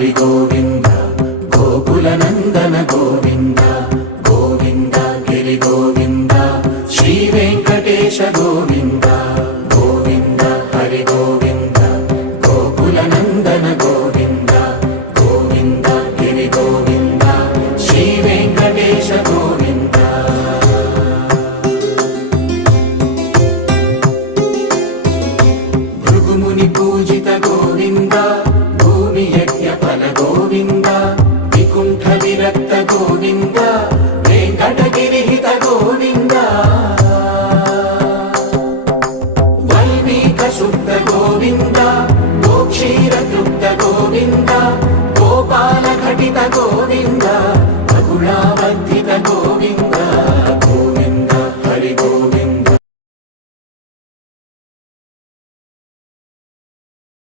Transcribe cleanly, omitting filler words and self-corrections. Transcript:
హరి గోవింద గోకుల నందన గోవింద గోవింద గిరి గోవింద శ్రీ వెంకటేశ గోవింద గోవింద హరి గోవింద గోకుల నందన గోవింద గోవింద గిరి గోవింద శ్రీ వెంకటేశ గోవింద భృగుముని పూజిత గోవింద భూమి యజ్ఞ ఫల గోవింద వికుంఠ విరక్త గోవింద వెంకటగిరిహిత గోవింద వల్మీక శుద్ధ గోవింద గోక్షీర తృప్త గోవింద గోపాల ఘటిత గోవింద